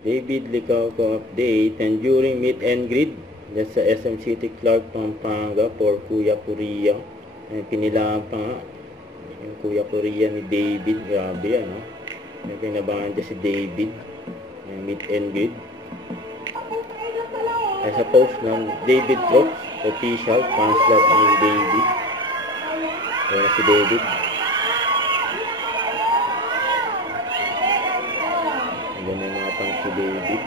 David Licauco update, and during meet and greet dyan sa SM City Clark, Pampanga for Kuya Korea. Ay, pinilaan pa nga yung Kuya Korea ni David. Grabe yan, no? May pinabangan dyan si David. Yung meet and greet. Ay, sa post ng David Brooks, official, fans club ni David. Ayan na si David. Ayan na yung mga fans si David.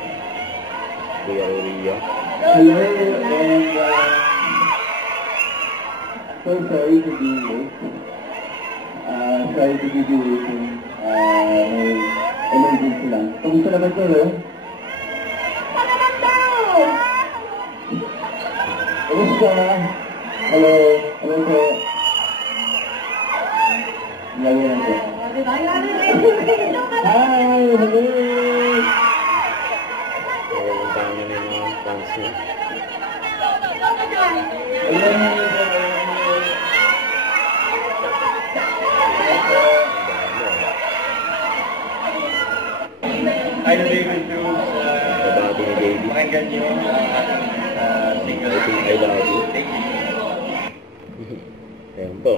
Kuya Korea. Hello, and so sorry to be late. Sorry to be waiting. May emergency lang. Kamusta naman kayo? Kamusta? Hello, hello po. Lagi lang po. Hi, hello. Walang tama na yung mga fans niya. Hi, David Cruz. Babati ni David. Pakinggan niyo single. I think I love you. Ayan po.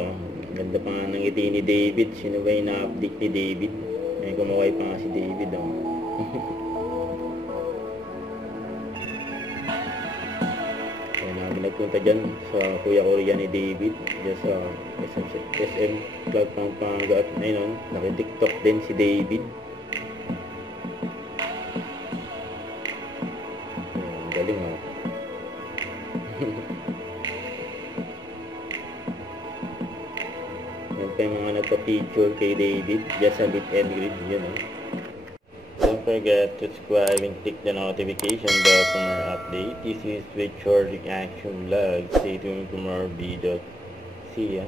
Ganda pa nga ng ngiti ni David. Sino ba yung na-update ni David? May kumaway pa nga si David. Oh. Kaya namin nagpunta dyan sa Kuya Korea ni David. Dyan sa SM Clark, Pampanga. At ayun, naki-TikTok din si David. Ayan, galing ha. Yan pa yung mga nagpa-picture kay David dyan sa meet and greet. Yun, oh. Don't forget to subscribe and click the notification bell for more update. This is with short reaction vlog. Stay tuned for more videos. See ya.